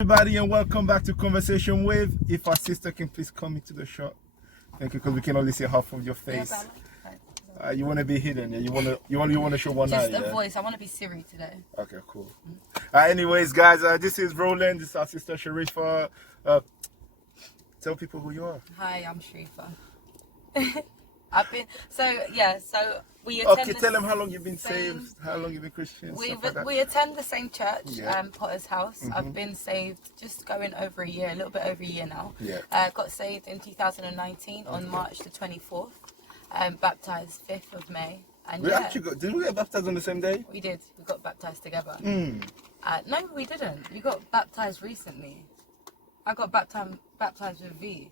Everybody, and welcome back to Conversation with. If our sister can please come into the shot, thank you, because we can only see half of your face. You want to be hidden, yeah? You want to show one eye, Just a yeah? voice. I want to be Siri today. Okay, cool. Anyways, guys, this is Roland. This is our sister Shariffah. Tell people who you are. Hi, I'm Sharrifah. So we attend. Okay, tell them how long you've been saved, how long you've been Christian. We attend the same church, Yeah. Potter's House. I've been saved just going over a year, a little bit over a year now. Yeah. Got saved in 2019 on March the 24th. Baptized 5th of May. And did we get baptized on the same day? We did. We got baptized together. No, we didn't. We got baptized recently. I got baptized with V.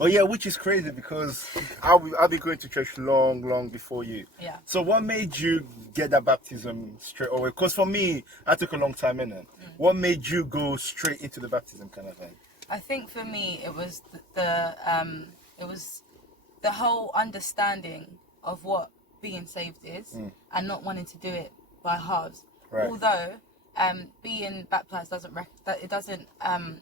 Oh yeah, which is crazy because I'll be going to church long before you. Yeah. So what made you get that baptism straight away? Because for me, I took a long time in it. What made you go straight into the baptism kind of thing? I think for me it was the whole understanding of what being saved is and not wanting to do it by halves. Right. Although being baptized doesn't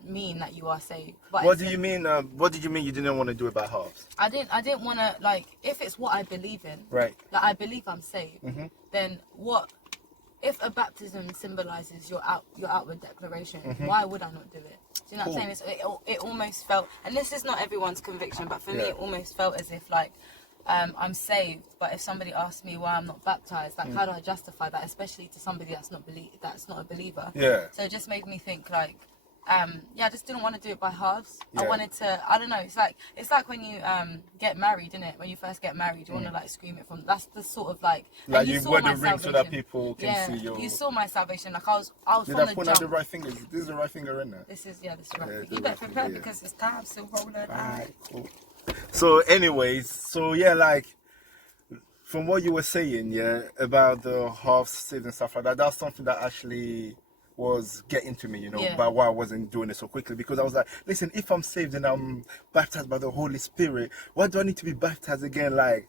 mean that you are saved. But What do you mean? What did you mean you didn't want to do it by halves? I didn't want to, like, if it's what I believe in, Right. like I believe I'm saved, then what? If a baptism symbolizes your outward declaration, why would I not do it? Do you know what I'm saying? It almost felt, and this is not everyone's conviction, but for me it almost felt as if like I'm saved, but if somebody asks me why I'm not baptized, like how do I justify that, especially to somebody that's not a believer? Yeah. So it just made me think like, I just didn't want to do it by halves. Yeah. I wanted to, I don't know, it's like when you get married, isn't it? When you first get married, you want to like scream it from, that's the sort of like you wear the ring so that people can see your... You saw my salvation, like I was Did from I the point jump. out the right finger? This is the right finger in there. This is the right thing. this You is better the right prepare finger, because it's time, still rolling. Alright, cool. So anyways, so yeah, like from what you were saying, yeah, about the half saved and stuff like that, that's something that actually was getting to me, you know, but why I wasn't doing it so quickly, because I was like, listen, if I'm saved and I'm baptized by the Holy Spirit, why do I need to be baptized again? Like,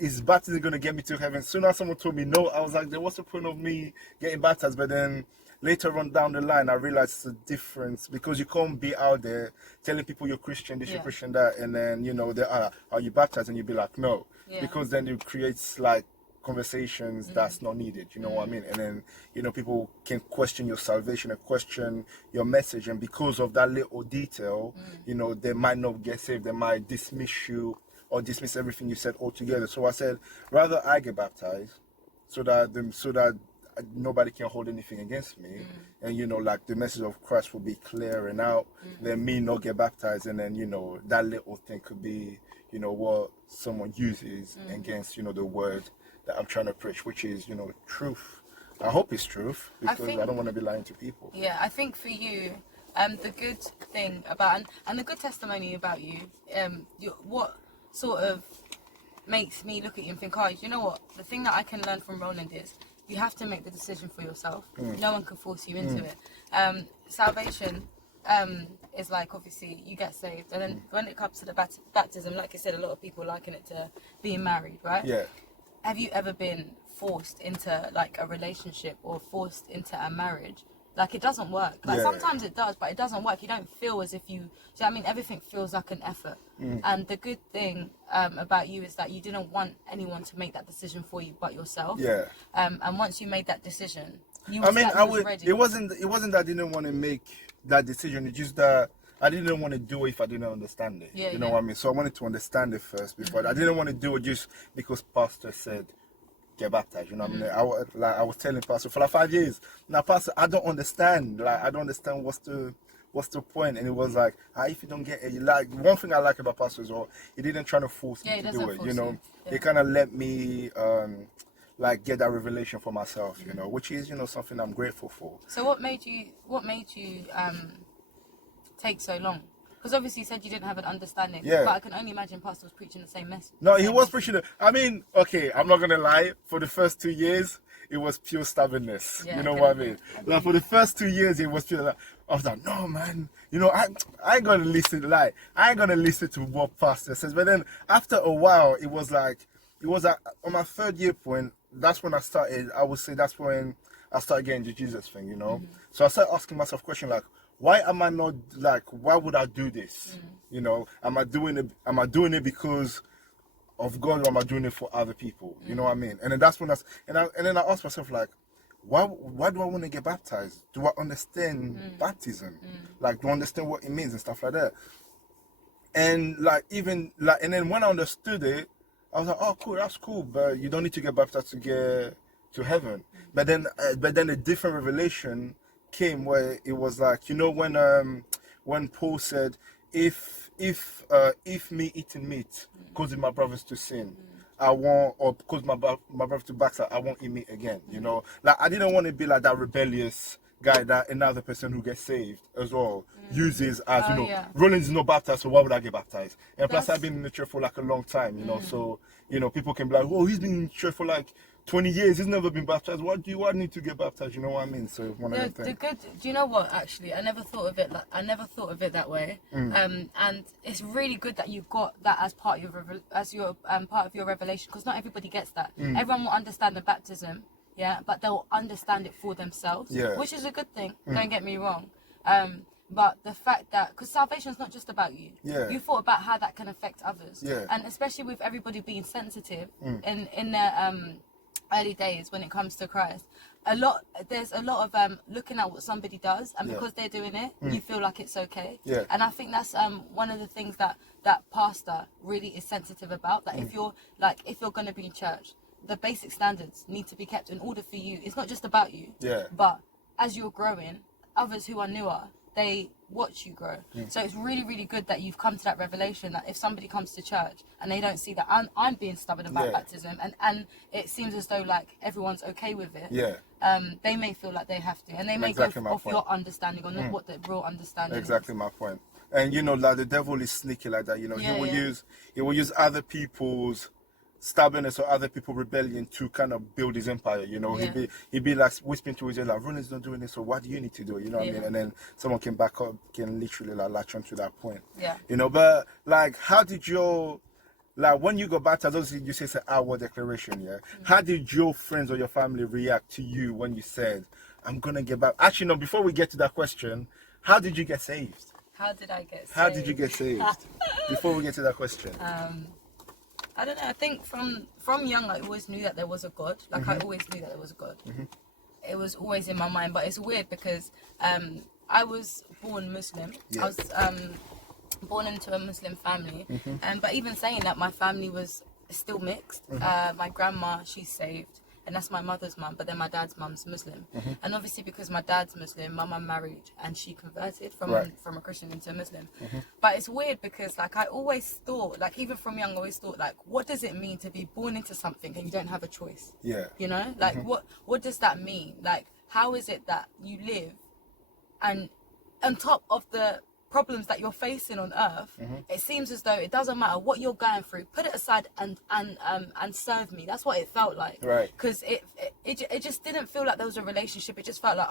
is baptism going to get me to heaven? Soon as someone told me no, I was like, then what's the point of me getting baptized? But then later on down the line, I realized it's a difference, because you can't be out there telling people you're Christian, this, you're Christian, that, and then, you know, they are you baptized? And you'd be like, no, because then it creates like conversations that's not needed, you know what I mean? And then, you know, people can question your salvation and question your message, and because of that little detail, you know, they might not get saved, they might dismiss you or dismiss everything you said altogether. So I said, rather I get baptized so that nobody can hold anything against me, and you know, like the message of Christ will be clear and out, then me not get baptized, and then, you know, that little thing could be, you know, what someone uses against, you know, the word that I'm trying to preach, which is, you know, truth. I hope it's truth, because I don't want to be lying to people. Yeah, I think for you, the good thing about, and the good testimony about you, what sort of makes me look at you and think, oh, you know what, the thing that I can learn from Roland is, you have to make the decision for yourself. No one can force you into it. Salvation is like, obviously, you get saved. And then when it comes to the baptism, like I said, a lot of people liken it to being married, right? Yeah. Have you ever been forced into like a relationship or forced into a marriage? Like, it doesn't work. Like, sometimes it does, but it doesn't work. You don't feel as if you... Do you know what I mean? Everything feels like an effort. And the good thing about you is that you didn't want anyone to make that decision for you but yourself. Yeah. And once you made that decision, you I mean, was ready. It wasn't that I didn't want to make that decision. It's just that I didn't want to do it if I didn't understand it. You know what I mean? So I wanted to understand it first before. I didn't want to do it just because Pastor said, get baptized, you know what I mean? I was telling Pastor for like 5 years, now Pastor, I don't understand. Like, I don't understand what's the point. And it was like, if you don't get it, like, one thing I like about Pastor is, he didn't try to force me to do it, you know? He kind of let me like get that revelation for myself, you know, which is, you know, something I'm grateful for. So what made you take so long? Because obviously you said you didn't have an understanding. Yeah. But I can only imagine Pastor was preaching the same message. No, he was preaching it. I mean, okay, I'm not going to lie. For the first 2 years, it was pure stubbornness. You know what I mean? Like, for the first 2 years, it was pure, like, I was like, no, man. You know, I ain't going to listen, like, I ain't going to listen to what Pastor says. But then, after a while, it was like, on my 3rd year point, that's when I started, I would say that's when I started getting the Jesus thing, you know? So I started asking myself questions like, why am I not like, why would I do this? You know, am I doing it because of God, or am I doing it for other people? You know what I mean? And then that's when and then I asked myself, like, why do I want to get baptized? Do I understand baptism? Like, do I understand what it means and stuff like that? And like, even like, and then when I understood it, I was like, oh, cool, that's cool, but you don't need to get baptized to get to heaven. But then a different revelation came where it was like, you know, when Paul said, if me eating meat causes my brothers to sin, I won't, or cause my brother to backslide, I won't eat meat again. You know, like, I didn't want to be like that rebellious guy that another person who gets saved as well uses as, you know, yeah. Rollins is not baptized, so why would I get baptized? And plus, That's- I've been in the church for like a long time, you know, so, you know, people can be like, oh, he's been in the church for like 20 years, he's never been baptized. Why do I need to get baptized? You know what I mean? So one of the things. Do you know what? Actually, I never thought of it that way. And it's really good that you got that as part of your part of your revelation, because not everybody gets that. Everyone will understand the baptism, yeah, but they'll understand it for themselves, which is a good thing. Don't get me wrong. But the fact that, because salvation is not just about you, you thought about how that can affect others, and especially with everybody being sensitive in their early days when it comes to Christ, there's a lot of looking at what somebody does, and because they're doing it, you feel like it's okay. And I think that's one of the things that pastor really is sensitive about. That if you're going to be in church, the basic standards need to be kept in order for you. It's not just about you, but as you're growing, others who are newer, they watch you grow. So it's really, really good that you've come to that revelation that if somebody comes to church and they don't see that I'm being stubborn about baptism, and it seems as though like everyone's okay with it, they may feel like they have to, and they may go off your understanding or not what the real understanding Exactly is. my point. And you know, like, the devil is sneaky like that. You know, he will use other people's stubbornness or other people's rebellion to kind of build his empire. You know, he'd be like whispering to his ear, like, Ronan's not doing this, so why do you need to do it? You know what I mean? And then someone can back up, can literally like latch on to that point. You know, but like, how did your, like, when you got baptized, obviously you say our declaration, how did your friends or your family react to you when you said, I'm gonna get back? Actually, no, before we get to that question, how did you get saved? How did I get saved? How did you get saved? Before we get to that question. I don't know. I think from young, I always knew that there was a God. Like, I always knew that there was a God. It was always in my mind. But it's weird because I was born Muslim. I was born into a Muslim family. But even saying that, my family was still mixed. My grandma, she's saved, and that's my mother's mum, but then my dad's mum's Muslim. And obviously because my dad's Muslim, my mum married and she converted from a Christian into a Muslim. But it's weird because, like, I always thought, like, even from young, I always thought, like, what does it mean to be born into something and you don't have a choice? You know, like, what does that mean? Like, how is it that you live and on top of the problems that you're facing on earth, it seems as though it doesn't matter what you're going through, put it aside and serve me. That's what it felt like, because it just didn't feel like there was a relationship. It just felt like,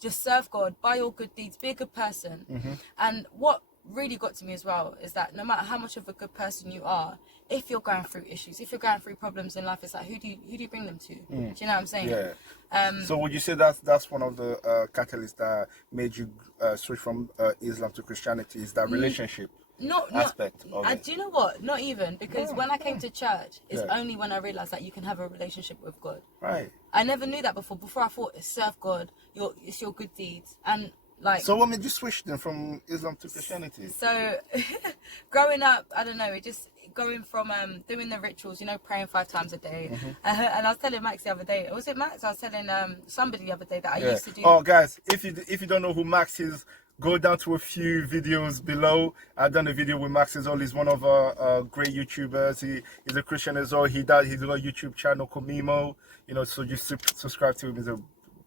just serve God by your good deeds, be a good person. And what really got to me as well is that no matter how much of a good person you are, if you're going through issues, if you're going through problems in life, it's like, who do you bring them to? Do you know what I'm saying? So would you say that's one of the catalysts that made you switch from Islam to Christianity, is that relationship aspect of it? Do you know what? Not even, because when I came to church, it's only when I realised that you can have a relationship with God. I never knew that before. Before I thought, serve God, it's your good deeds. And like, so what made you switch then from Islam to Christianity? So growing up, I don't know, it just going from doing the rituals, you know, praying 5 times a day. And I was telling Max the other day, was it Max? I was telling somebody the other day that I used to do. Oh, guys, if you don't know who Max is, go down to a few videos below. I've done a video with Max as well. He's one of our great YouTubers. He's a Christian as well. He's got a YouTube channel called Mimo. You know, so just subscribe to him. He's a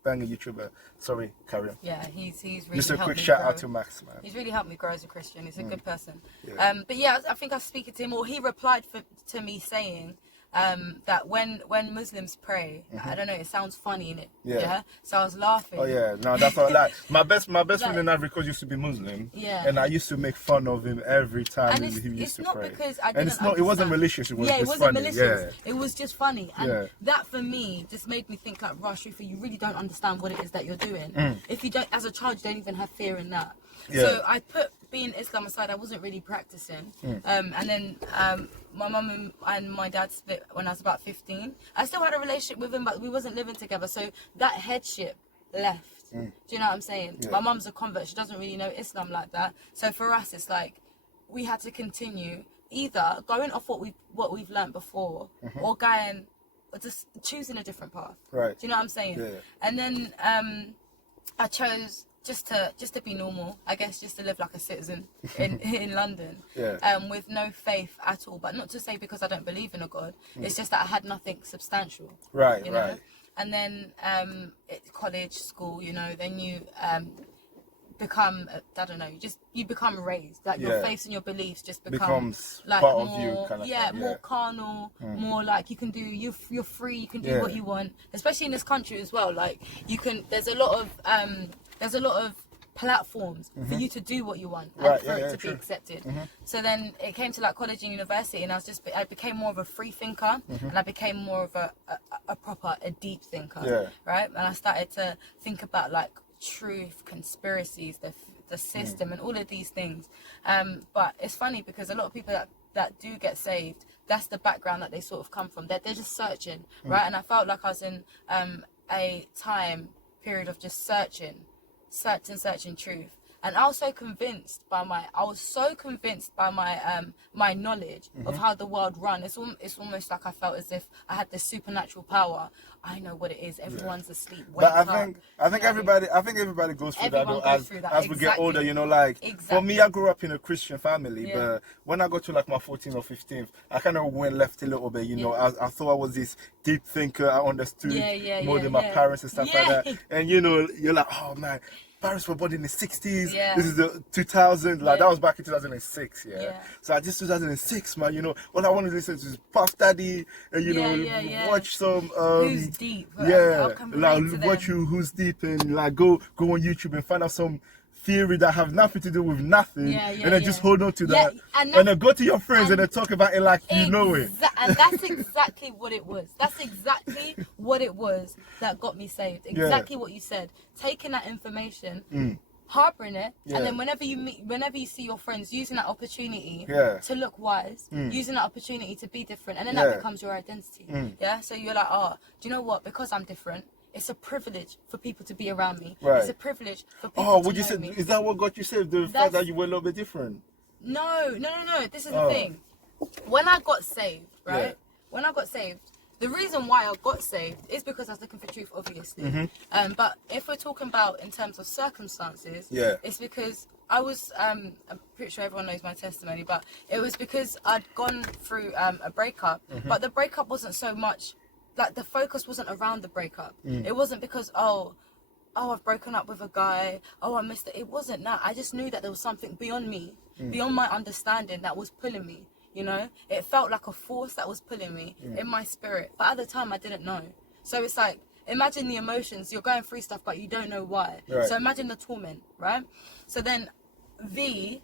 banger YouTuber. Sorry, carry on. Yeah, he's really just a helped quick me shout grow. out to Max, man. He's really helped me grow as a Christian. He's a good person. But yeah, I think I was speaking to him, or he replied to me saying, that when Muslims pray, I don't know, it sounds funny in it. Yeah. Yeah. So I was laughing. Oh yeah, no, that's all. Like my best Like- friend in Ivory Coast used to be Muslim, Yeah. and I used to make fun of him every time And he used it's to not pray. because I didn't And it's not. It wasn't understand. malicious. It was Yeah, it just wasn't funny. malicious. Yeah. It was just funny, and Yeah. that for me just made me think like, "Right, Shariffah, you really don't understand what it is that you're doing. If you don't, as a child, you don't even have fear in that." Yeah. So I put being Islam aside. I wasn't really practicing, and then my mum and my dad split when I was about 15. I still had a relationship with him, but we wasn't living together. So that headship left. Do you know what I'm saying? Yeah. My mum's a convert. She doesn't really know Islam like that. So for us, it's like we had to continue either going off what we've learned before, or going or just choosing a different path. Right. Do you know what I'm saying? Yeah. And then I chose just to be normal, I guess, just to live like a citizen in London, Yeah. with no faith at all. But not to say because I don't believe in a God. It's just that I had nothing substantial. Right. You know? Right. And then college, school, you know, then you become, I don't know, you become raised. Like your Yeah. faiths and your beliefs just Becomes like part more, of you, kind of yeah, thing. more carnal, more like you can do, you're free, you can do Yeah. what you want, especially in this country as well. Like you can, there's a lot of platforms for you to do what you want and Right, for yeah, it yeah, to true. be accepted. So then it came to like college and university, and I became more of a free thinker, and I became more of a deep thinker. Yeah. Right. And I started to think about like truth, conspiracies, the system, and all of these things. But it's funny because a lot of people that do get saved, that's the background that they sort of come from. They're just searching, right? And I felt like I was in a time period of just searching truth. And I was so convinced by my my knowledge of how the world runs. It's almost like I felt as if I had this supernatural power. I know what it is. Everyone's asleep. Wake But up. I think everybody goes through that Everyone though, goes through that. as we get Exactly. older, you know, like for Exactly. me I grew up in a Christian family, Yeah. but when I got to like my 14th or 15th, I kind of went left a little bit, you know. I thought I was this deep thinker. I understood more than my parents and stuff like that. And you know, you're like, oh man, parents were born in the 60s. Yeah. This is the 2000. Like Yeah. that was back in 2006. Yeah. So I just 2006, man. You know, all I want to listen to is Puff Daddy, and you know, watch some. Who's deep? Yeah, I can relate to like watch them. you who's deep, and like go on YouTube and find out some theory that have nothing to do with nothing, and then just hold on to that, and then go to your friends and then talk about it like you know it. And that's exactly what it was. That's exactly what it was that got me saved. Exactly what you said. Taking that information, harboring it, and then whenever you see your friends using that opportunity to look wise, using that opportunity to be different, and then that becomes your identity. Yeah. So you're like, oh, do you know what? Because I'm different, it's a privilege for people to be around me. Right. It's a privilege for people Oh, to would you know say me. is that what got you saved? The fact that you were a little bit different. No. This is the thing. When I got saved, right? Yeah. When I got saved, the reason why I got saved is because I was looking for truth, obviously. But if we're talking about in terms of circumstances, it's because I was, I'm pretty sure everyone knows my testimony, but it was because I'd gone through a breakup, but the breakup wasn't so much, like the focus wasn't around the breakup. It wasn't because, oh, I've broken up with a guy, I missed it. It wasn't that. I just knew that there was something beyond me, beyond my understanding that was pulling me, you know? It felt like a force that was pulling me in my spirit. But at the time, I didn't know. So it's like, imagine the emotions. You're going through stuff, but you don't know why. Right. So imagine the torment, right? So then V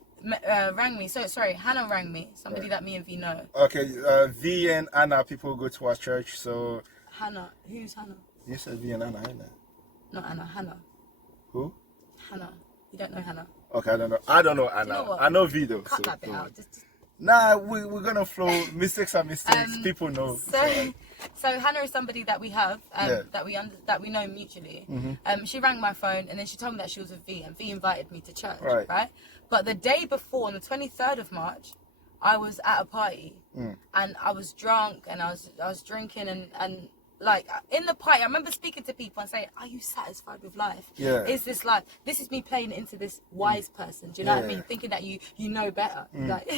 rang me. So, sorry, Hannah rang me, somebody that me and V know. Okay, V and Anna, people go to our church, so... Hannah. Who's Hannah? You said V and Anna, isn't it? Not Anna, Hannah. Who? Hannah. You don't know Hannah. Okay, I don't know Anna. You know what? I know V though. Cut so that bit out. Just... Nah, we're gonna flow. Mistakes are mistakes. People know. So Hannah is somebody that we have, that we know mutually. She rang my phone and then she told me that she was with V, and V invited me to church. Right. But the day before, on the 23rd of March, I was at a party and I was drunk and I was drinking and like in the party, I remember speaking to people and saying, "Are you satisfied with life? Yeah. Is this life? This is me playing into this wise person. Do you know what I mean? Thinking that you know better. Like,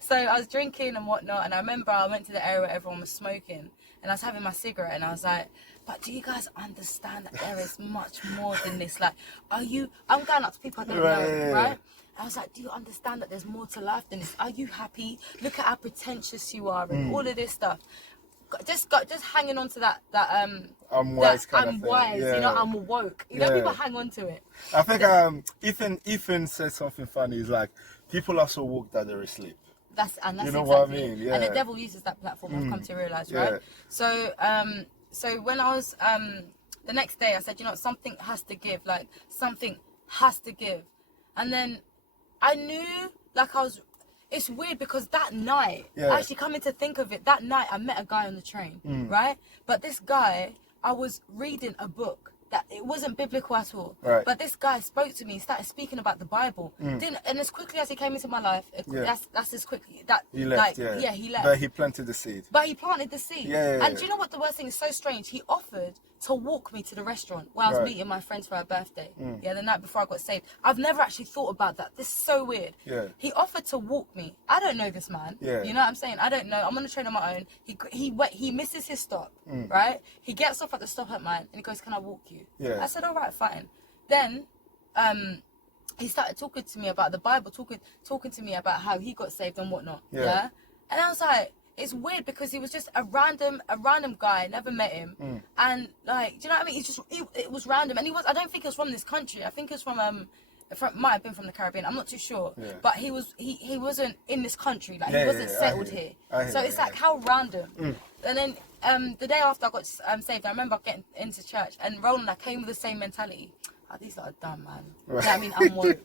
so I was drinking and whatnot, and I remember I went to the area where everyone was smoking, and I was having my cigarette, and I was like, "But do you guys understand that there is much more than this? Like, I'm going up to people I don't know, right?" I was like, do you understand that there's more to life than this? Are you happy? Look at how pretentious you are and all of this stuff. just hanging on to that I'm wise that kind I'm of thing. wise, Yeah. you know, I'm woke. You know, Yeah. people hang on to it. I think Ethan said something funny. He's like, people are so woke that they're asleep. That's You know exactly what I mean? it. Yeah. And the devil uses that platform. I've come to realize, right? Yeah. So when I was the next day, I said, you know, something has to give. Like something has to give. And then I knew, like it's weird because that night, actually coming to think of it, that night I met a guy on the train, right? But this guy, I was reading a book that it wasn't biblical at all. Right. But this guy spoke to me, started speaking about the Bible. And as quickly as he came into my life, that's as quickly that He left, he left. But he planted the seed. But he planted the seed. Yeah. And do you know what the worst thing is? So strange. He offered to walk me to the restaurant where I was meeting my friends for her birthday. Yeah, the night before I got saved. I've never actually thought about that. This is so weird. Yeah. He offered to walk me. I don't know this man. Yeah. You know what I'm saying? I don't know. I'm on the train on my own. He misses his stop, right? He gets off at the stop at mine and he goes, "Can I walk you?" Yeah. I said, "All right, fine." Then he started talking to me about the Bible, talking to me about how he got saved and whatnot. Yeah. And I was like, it's weird because he was just a random guy. Never met him, and like, do you know what I mean? It was random, and I don't think he was from this country. I think he was might have been from the Caribbean. I'm not too sure, but he wasn't in this country. Like he wasn't settled here. So it's like how random. And then the day after I got saved, I remember getting into church, and Roland and I came with the same mentality. Oh, these are dumb, man. You know what I mean? I'm woke.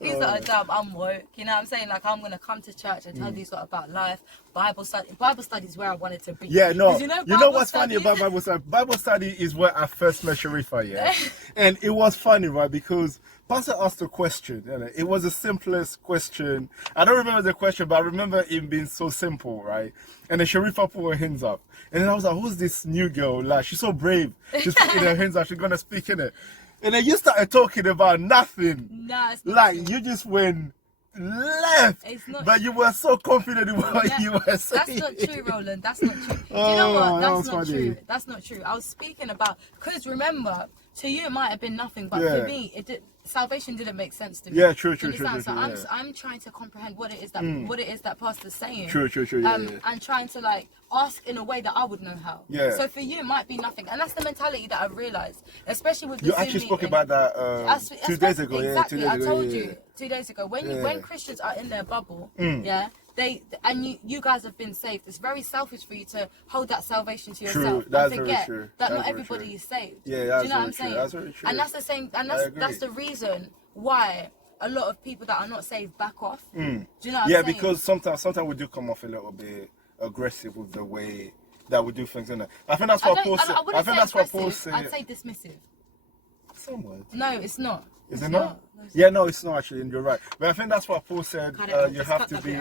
These are dumb, I'm woke. You know what I'm saying? Like, I'm going to come to church and tell these lot about life. Bible study is where I wanted to be. Yeah, no. You You know what's funny about Bible study? Bible study is where I first met Sharrifah, yeah? And it was funny, right? Because Pastor asked a question. You know? It was the simplest question. I don't remember the question, but I remember it being so simple, right? And then Sharrifah put her hands up. And then I was like, who's this new girl? Like, she's so brave. She's putting her hands up. She's going to speak in it. And then you started talking about nothing. Nah, it's not like, true. you just went left. It's not but you were so confident in what you were saying. That's not true, Roland. That's not true. Do you know what? That's not funny. true. That's not true. I was speaking about, because remember, to you it might have been nothing, but for me, salvation didn't make sense to me. Yeah, true. So I'm trying to comprehend what it is that pastor's saying. True. And trying to like ask in a way that I would know how. Yeah. So for you it might be nothing, and that's the mentality that I've realized, especially with the You Zoom actually spoke meeting. about that 2 days ago. Exactly. Yeah, 2 days ago. I told you 2 days ago when Christians are in their bubble, you guys have been saved. It's very selfish for you to hold that salvation to yourself. That's and very forget true. that That's not very everybody true. is saved. Yeah, do that's you know what I'm very true. saying? That's very true. And that's the same. And that's the reason why a lot of people that are not saved back off. Do you know what I'm saying? Because sometimes we do come off a little bit aggressive with the way that we do things, innit? I think that's what Paul said. I think that's what Paul said. I'd say dismissive. Somewhat. No, it's not. Is it not? Yeah, no, it's not actually, and you're right. But I think that's what Paul said. You have to be.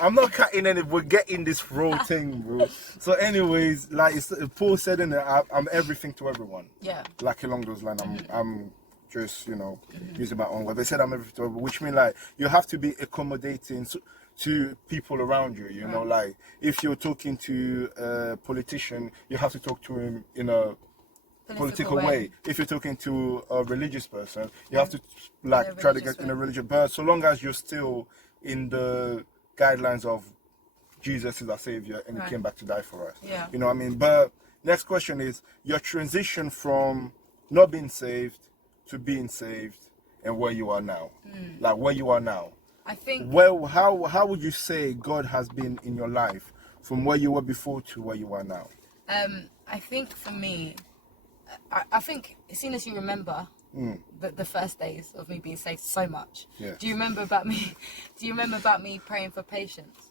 I'm not cutting any. We're getting this raw thing, bro. So, anyways, like Paul said in it, I'm everything to everyone. Yeah. Like along those lines, I'm just using my own word. They said I'm everything to everyone, which means like you have to be accommodating to people around you. You know, like if you're talking to a politician, you have to talk to him in a political way. If you're talking to a religious person, you have to like try to get in a religious. But so long as you're still in the guidelines of Jesus is our savior and he came back to die for us. Yeah. You know what I mean? But next question is your transition from not being saved to being saved and where you are now. Like where you are now. I think how would you say God has been in your life from where you were before to where you are now? I think for me, I think as soon as you remember the first days of me being saved so much. Yeah. Do you remember about me praying for patience?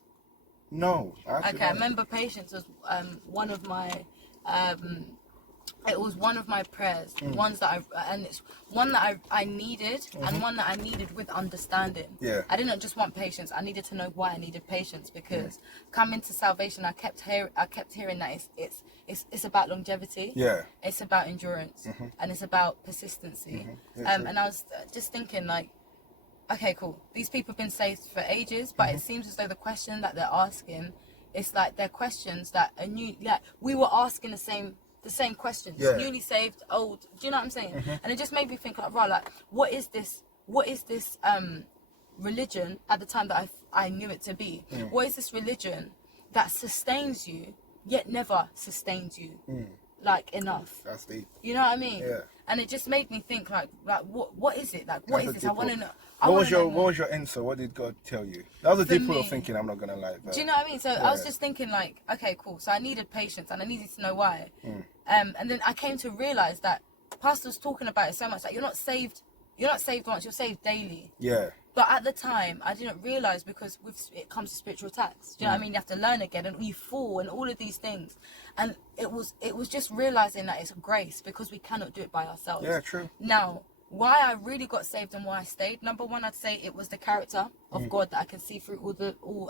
No. Okay, I remember patience was one of my it was one of my prayers, it's one that I needed and one that I needed with understanding. Yeah. I didn't just want patience. I needed to know why I needed patience, because coming to salvation, I kept hearing that it's about longevity. Yeah. It's about endurance and it's about persistency. And I was just thinking like, okay, cool. These people have been saved for ages, but it seems as though the question that they're asking, it's like they're questions that are new. Like we were asking the same questions. Yeah. Newly saved, old. Do you know what I'm saying? And it just made me think like, right, like what is this religion at the time that I knew it to be? What is this religion that sustains you, yet never sustains you, like, enough. That's deep. You know what I mean? Yeah. And it just made me think, like what is it? Like, what That's is a this? deep I want to pool. know. What was your answer? What did God tell you? That was a For deep pool of me- thinking. I'm not gonna lie. But, Do you know what I mean? So I was Yeah. just thinking, like, okay, cool. So I needed patience, and I needed to know why. And then I came to realize that Pastor's talking about it so much that you're not saved. You're not saved once. You're saved daily. Yeah. But at the time, I didn't realize, because it comes to spiritual attacks. Do you know what I mean? You have to learn again, and you fall, and all of these things. And it was just realizing that it's grace, because we cannot do it by ourselves. Yeah, true. Now, why I really got saved and why I stayed, number one, I'd say it was the character of God that I can see through all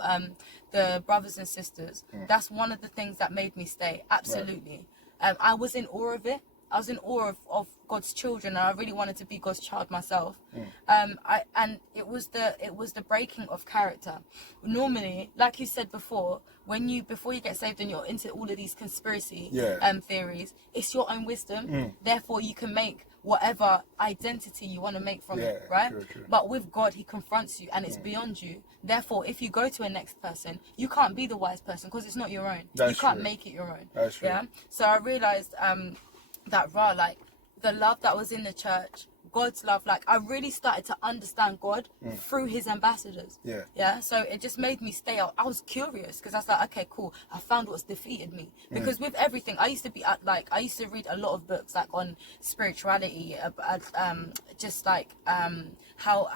the brothers and sisters. That's one of the things that made me stay. Absolutely. I was in awe of it. I was in awe of God's children, and I really wanted to be God's child myself. And it was the breaking of character. Normally, like you said before, before you get saved and you're into all of these conspiracy theories, it's your own wisdom. Therefore, you can make whatever identity you want to make from it, right? True. But with God, he confronts you, and it's beyond you. Therefore, if you go to a next person, you can't be the wise person, because it's not your own. That's you can't true. make it your own. That's true. Yeah. So I realized that like the love that was in the church, God's love, like I really started to understand God through his ambassadors. Yeah. So it just made me stay out. I was curious, because I was like, okay, cool. I found what's defeated me. Because with everything, I used to read a lot of books like on spirituality, just like how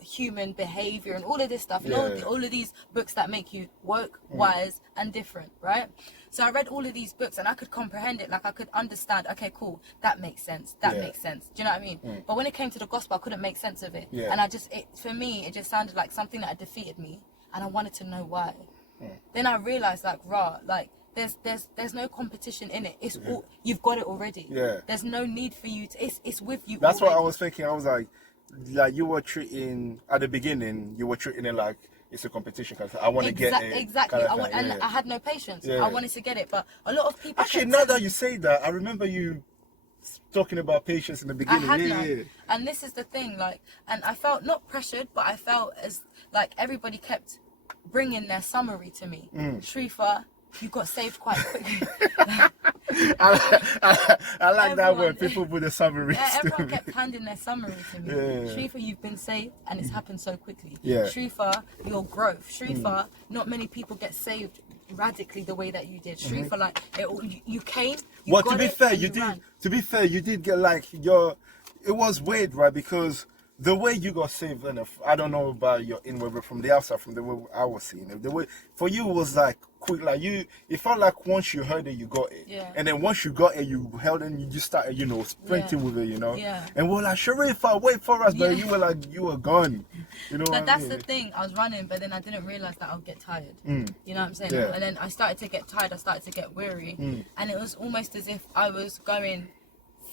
human behavior and all of this stuff. You know, all of these books that make you woke, wise, and different, right? So I read all of these books, and I could comprehend it. Like, I could understand, okay, cool, that makes sense. That makes sense. Do you know what I mean? But when it came to the gospel, I couldn't make sense of it. And for me, it just sounded like something that had defeated me, and I wanted to know why. Then I realized, like, there's no competition in it. It's all, you've got it already. There's no need for you to, it's with you. That's already. what I was thinking. I was like you were treating, at the beginning, you were treating it like it's a competition, because I want to get it. Exactly. Kind of thing. I had no patience. I wanted to get it, but a lot of people. Actually, now that you say that, I remember you talking about patience in the beginning. I had none. And this is the thing, like, and I felt not pressured, but I felt as like everybody kept bringing their summary to me. Shariffah, you got saved quite quickly. I like that word. People put the summary. Yeah, everyone kept handing their summary to me. Shariffah, you've been saved, and it's happened so quickly. Shariffah, your growth. Shariffah, not many people get saved radically the way that you did. Shariffah, like you came. Well, to be fair, you did. To be fair, you did get like your. It was weird, right? Because the way you got saved, and I don't know about your inward, but from the outside, from the way I was seeing it, the way for you was like quick, like it felt like once you heard it, you got it, and then once you got it, you held it, and you just started, sprinting with it, and we're like, Sharrifah, wait for us, but you were like, you were gone, But that's the thing, I was running, but then I didn't realize that I would get tired. You know what I'm saying? And then I started to get tired, I started to get weary, and it was almost as if I was going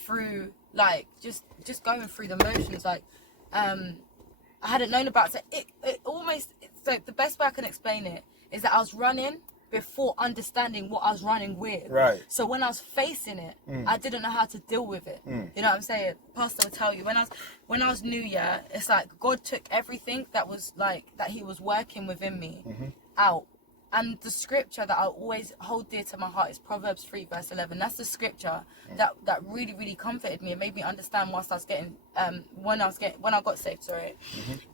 through, like, just going through the motions, like, I hadn't known about it. It almost, so the best way I can explain it is that I was running before understanding what I was running with. Right. So when I was facing it, I didn't know how to deal with it. You know what I'm saying? Pastor will tell you, when I was new, it's like God took everything that was like, that he was working within me out. And the scripture that I always hold dear to my heart is Proverbs 3 verse 11. That's the scripture that really, really comforted me and made me understand whilst I was getting, when I got saved, sorry.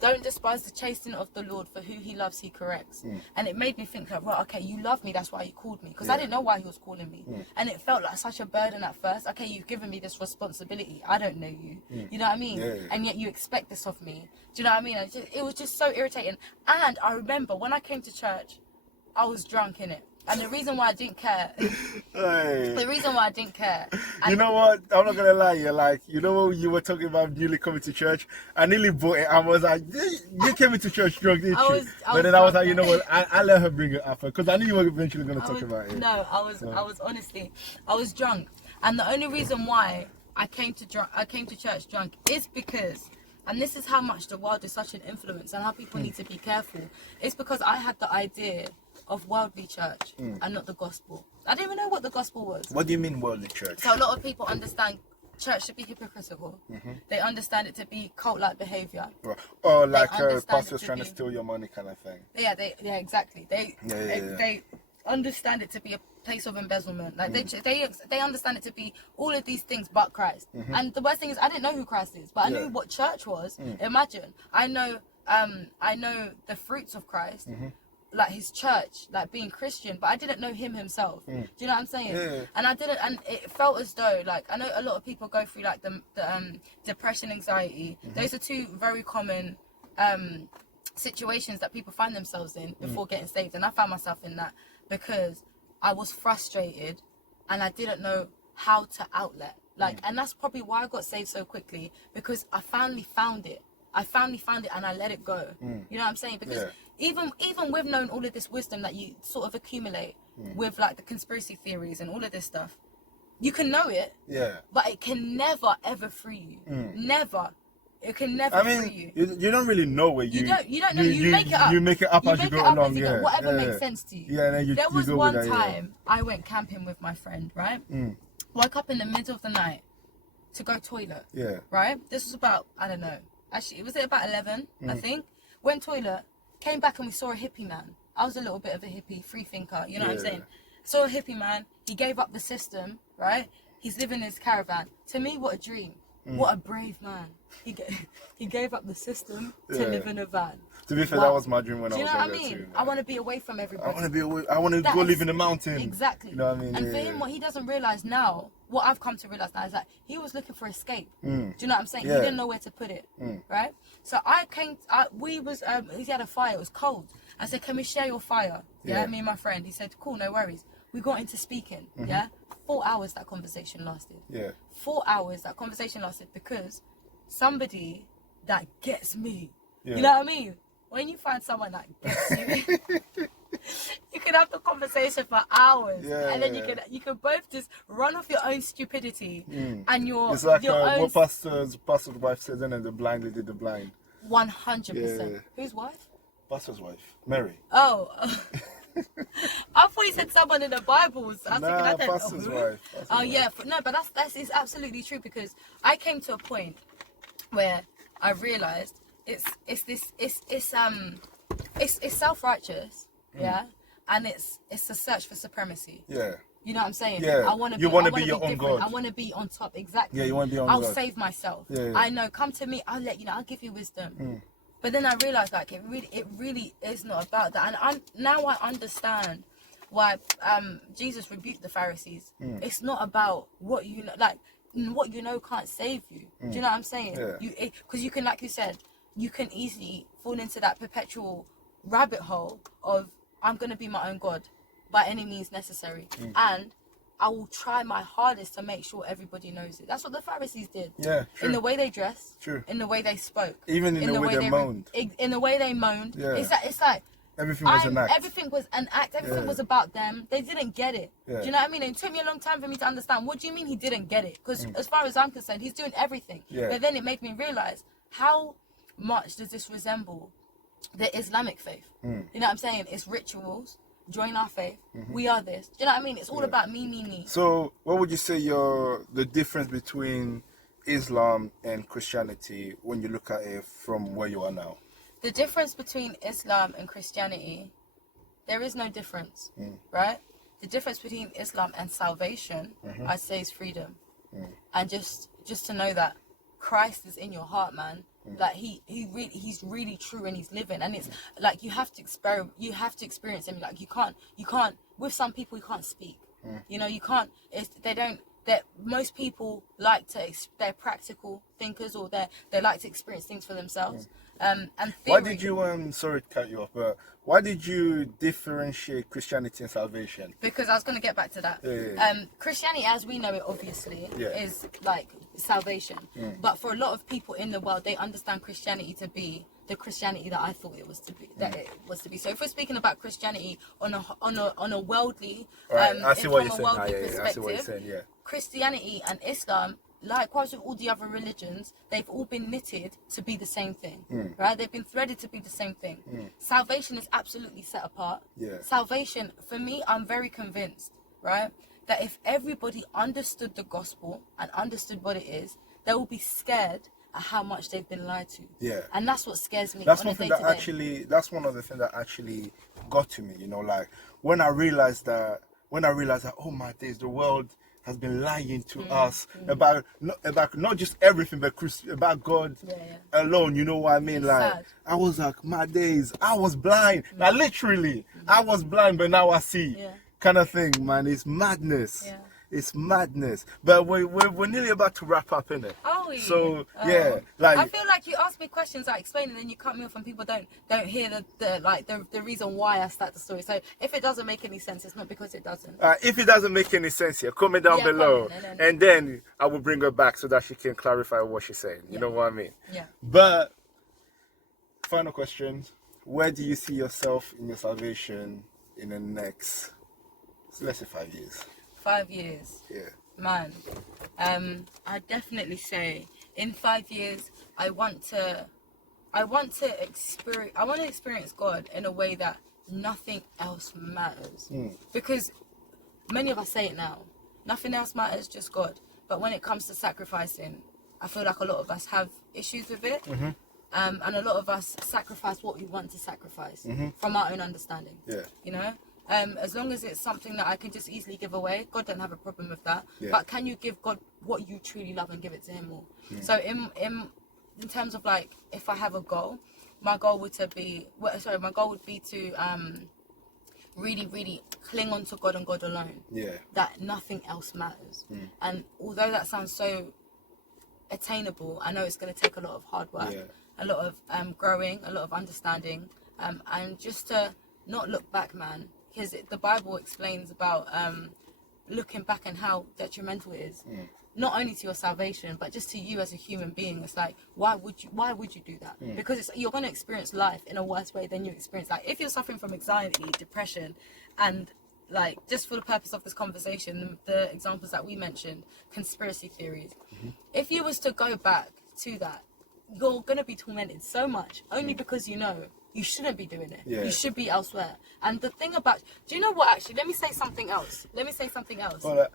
Don't despise the chastening of the Lord, for who he loves, he corrects. And it made me think like, right, okay, you love me, that's why you called me. Because I didn't know why he was calling me. And it felt like such a burden at first. Okay, you've given me this responsibility. I don't know you. You know what I mean? And yet you expect this of me. Do you know what I mean? It was just so irritating. And I remember when I came to church, I was drunk in it. And the reason why I didn't care, you know what? I'm not going to lie, you know when you were talking about newly coming to church, I nearly bought it. I was like, you came into church drunk, didn't you? But then I was like, you know what? I let her bring it up, because I knew you were eventually going to talk about it. No, I was honestly, I was drunk. And the only reason why I came to church drunk is because, and this is how much the world is such an influence and how people need to be careful, it's because I had the idea of worldly church and not the gospel. I didn't even know what the gospel was. What do you mean worldly church? So a lot of people understand church to be hypocritical. They understand it to be cult-like behavior. Right. Or like pastors trying to steal your money kind of thing. Yeah, exactly. understand it to be a place of embezzlement. Like they understand it to be all of these things but Christ. And the worst thing is I didn't know who Christ is, but I knew what church was. Imagine. I know the fruits of Christ. Like his church, like being Christian, but I didn't know him himself. Do you know what I'm saying? And and it felt as though, like, I know a lot of people go through like the depression, anxiety. Those are two very common situations that people find themselves in before getting saved, and I found myself in that because I was frustrated and I didn't know how to outlet. Like, and that's probably why I got saved so quickly, because I finally found it. And I let it go. You know what I'm saying? Because even with knowing all of this wisdom that you sort of accumulate with like the conspiracy theories and all of this stuff, you can know it. But it can never ever free you. Never. It can never free you. You don't really know where you don't know. You make it up. You make it up as you go along. Whatever makes sense to you. And then there was go one with that, time I went camping with my friend. Right. Woke up in the middle of the night to go toilet. Right. This was about, I don't know. Actually, it was about 11, I think. Went toilet, came back and we saw a hippie man. I was a little bit of a hippie, free thinker, you know what I'm saying? Saw a hippie man, he gave up the system, right? He's living in his caravan. To me, what a dream. What a brave man. He gave up the system to live in a van. To be fair, that was my dream when I was younger. Do you know what I mean? I want to be away from everybody. I want to go live in the mountain. Exactly. You know what I mean? And for him, what he doesn't realise now, what I've come to realise now is that he was looking for escape. Do you know what I'm saying? He didn't know where to put it, right? So he had a fire, it was cold. I said, can we share your fire? Yeah, me and my friend. He said, cool, no worries. We got into speaking, 4 hours that conversation lasted. 4 hours that conversation lasted because somebody that gets me. You know what I mean? When you find someone that gets you, you can have the conversation for hours, and then you can both just run off your own stupidity and your. It's like your own... what pastor's wife said, and then the blind leading the blind. 100%. Whose wife? Pastor's wife, Mary. Oh. I thought you said someone in the Bible. Pastor's wife. But that's absolutely true, because I came to a point where I realised it's self-righteous, and it's a search for supremacy. You know what I'm saying? I want to be your own God. I want to be on top. Exactly. You want to be on God. I'll save myself. I know. Come to me. I'll let you know. I'll give you wisdom. But then I realized, like, it really is not about that. And I understand why Jesus rebuked the Pharisees. It's not about what you know. Like, what you know can't save you. Do you know what I'm saying? Because you can, like you said, you can easily fall into that perpetual rabbit hole of, I'm going to be my own God by any means necessary. And I will try my hardest to make sure everybody knows it. That's what the Pharisees did. True. In the way they dressed. True. In the way they spoke. Even in the way they moaned. In the way they moaned. It's like everything was an act. Everything was an act. Everything was about them. They didn't get it. Do you know what I mean? And it took me a long time for me to understand. What do you mean he didn't get it? Because as far as I'm concerned, he's doing everything. But then it made me realize, how much does this resemble the Islamic faith? You know what I'm saying? It's rituals. Join our faith. We are this. Do you know what I mean? It's all about me. So, what would you say the difference between Islam and Christianity when you look at it from where you are now? The difference between Islam and Christianity, there is no difference, right? The difference between Islam and salvation, I'd say, is freedom. And just to know that Christ is in your heart, man. Like he's really true and he's living, and it's like you have to experience him. Like you can't with some people you can't speak. You know, you can't. Most people like to. They're practical thinkers, or they like to experience things for themselves. And theory, why did you sorry to cut you off, but why did you differentiate Christianity and salvation? Because I was going to get back to that. Christianity, as we know it, obviously, is like salvation. But for a lot of people in the world, they understand Christianity to be the Christianity that I thought it was to be. That it was to be. So if we're speaking about Christianity on a worldly, I see what you're saying. Perspective, I see what you're saying. Christianity and Islam, likewise with all the other religions, they've all been knitted to be the same thing, right? They've been threaded to be the same thing. Salvation is absolutely set apart. Salvation, for me, I'm very convinced, right, that if everybody understood the gospel and understood what it is, they will be scared at how much they've been lied to. And that's what scares me. That's one thing that actually, that's one of the things that actually got to me, you know, like when I realized that, oh my days, the world has been lying to us about not just everything, but about God alone. You know what I mean? It's like sad. I was like, my days, I was blind. Like literally, I was blind, but now I see. Yeah. Kind of thing, man. It's madness. Yeah. It's madness. But we're nearly about to wrap up, innit? Are we? So yeah, like I feel like you ask me questions, I explain, and then you cut me off, and people don't hear the reason why I start the story. So if it doesn't make any sense, it's not because it doesn't. if it doesn't make any sense here, comment down below, and then I will bring her back so that she can clarify what she's saying. You know what I mean? Yeah. But final question: where do you see yourself in your salvation in the next, let's say, 5 years? 5 years. Yeah. Man, I definitely say in 5 years I want to experience God in a way that nothing else matters. Because many of us say it now, nothing else matters, just God. But when it comes to sacrificing, I feel like a lot of us have issues with it. And a lot of us sacrifice what we want to sacrifice from our own understanding. Yeah. You know? As long as it's something that I can just easily give away, God don't have a problem with that. Yeah. But can you give God what you truly love and give it to Him all? So in terms of like, if I have a goal, my goal would be to really, really cling on to God and God alone. Yeah. That nothing else matters. And although that sounds so attainable, I know it's going to take a lot of hard work, a lot of growing, a lot of understanding, and just to not look back, man. Because the Bible explains about looking back and how detrimental it is, not only to your salvation, but just to you as a human being. It's like, why would you do that? Because you're going to experience life in a worse way than you experience. Like, if you're suffering from anxiety, depression, and like, just for the purpose of this conversation, the examples that we mentioned, conspiracy theories, if you was to go back to that, you're going to be tormented so much, only because you know you shouldn't be doing it. Yeah. You should be elsewhere. And the thing about, do you know what, actually, let me say something else. Hold on.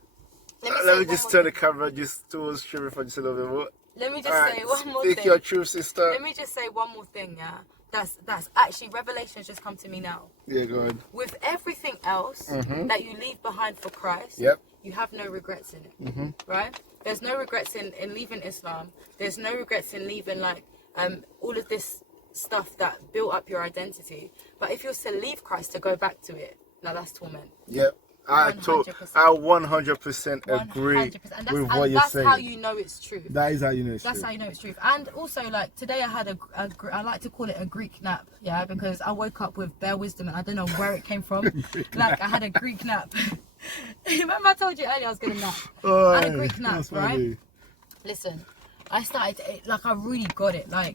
Let Let me just turn the camera just towards Shariffah just a little bit more. Let me just All say right, one more speak thing. your truth, sister. Let me just say one more thing, yeah. That's actually, revelation has just come to me now. Yeah, go ahead. With everything else that you leave behind for Christ, you have no regrets in it, right? There's no regrets in leaving Islam. There's no regrets in leaving like all of this stuff that built up your identity. But if you're to leave Christ to go back to it, now that's torment. Yep. I 100% agree 100%. with what you're saying. That's how you know it's true. That is how you know it's That's true. how you know it's true. And also, like, today I had I like to call it a Greek nap, yeah, because I woke up with bare wisdom and I don't know where it came from. Like, I had a Greek nap. Remember I told you earlier I was going to nap? Oh, I had a Greek nap, that's right? funny. Listen, I started, like, I really got it. Like,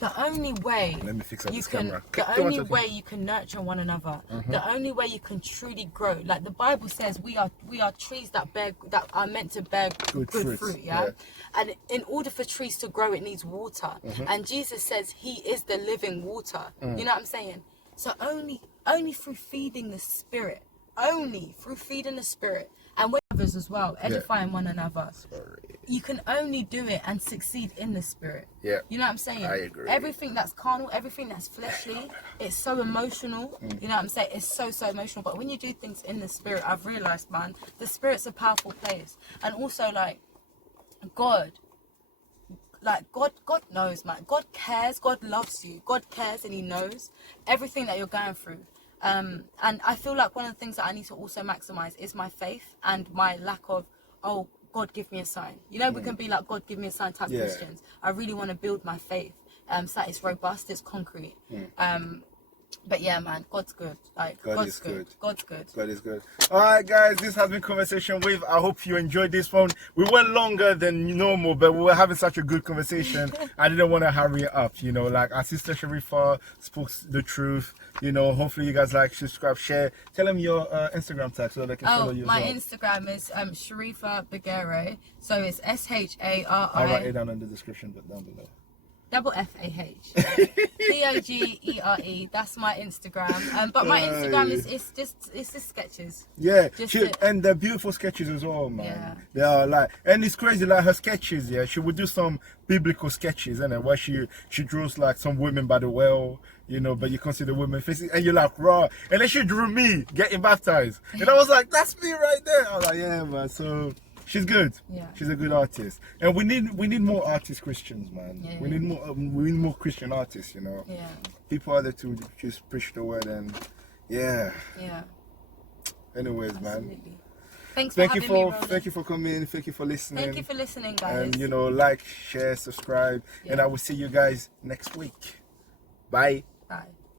the only way Let me fix up you this can, camera. the only way you can nurture one another, the only way you can truly grow, like the Bible says, we are trees that are meant to bear good fruit, yeah? And in order for trees to grow, it needs water. And Jesus says He is the living water. You know what I'm saying? So only through feeding the Spirit, and with others as well, edifying one another. You can only do it and succeed in the Spirit. Yeah. You know what I'm saying? I agree. Everything that's carnal, everything that's fleshly, it's so emotional. You know what I'm saying? It's so emotional. But when you do things in the Spirit, I've realised, man, the Spirit's a powerful place. And also, like, God knows, man. God cares. God loves you. God cares and He knows everything that you're going through. And I feel like one of the things that I need to also maximize is my faith and my lack of, oh, God, give me a sign. You know, we can be like, God, give me a sign type Christians. I really want to build my faith so that it's robust, it's concrete. But yeah, man, God's good. Like, God's good. God's good. God is good. All right, guys, this has been Conversation With. I hope you enjoyed this one. We went longer than normal, but we were having such a good conversation. I didn't want to hurry it up, you know. Like, our sister Sharrifah spoke the truth. You know, hopefully you guys like, subscribe, share. Tell them your Instagram tag so they can follow you as well. My Instagram is Sharrifah Bagere. So it's Sharri. I'll write it down in the description, but down below. FAH. POGERE. That's my Instagram. But my Instagram is it's just sketches. Yeah, Just and they're beautiful sketches as well, man. Yeah. They are like, and it's crazy, like her sketches. Yeah, she would do some biblical sketches, and where she draws like some women by the well, you know, but you can't see the women facing, and you're like, raw. And then she drew me getting baptized, and I was like, that's me right there. I was like, yeah, man. So she's good. Yeah. She's a good artist, and we need more artist Christians, man. Yeah, we need more Christian artists, you know. Yeah. People are there to just preach the word, and yeah. Yeah. Anyways, man. Absolutely. Thanks Thank for you having me, for Roland. thank you for coming. Thank you for listening. Thank you for listening, guys. And you know, like, share, subscribe, and Yeah. I will see you guys next week. Bye. Bye.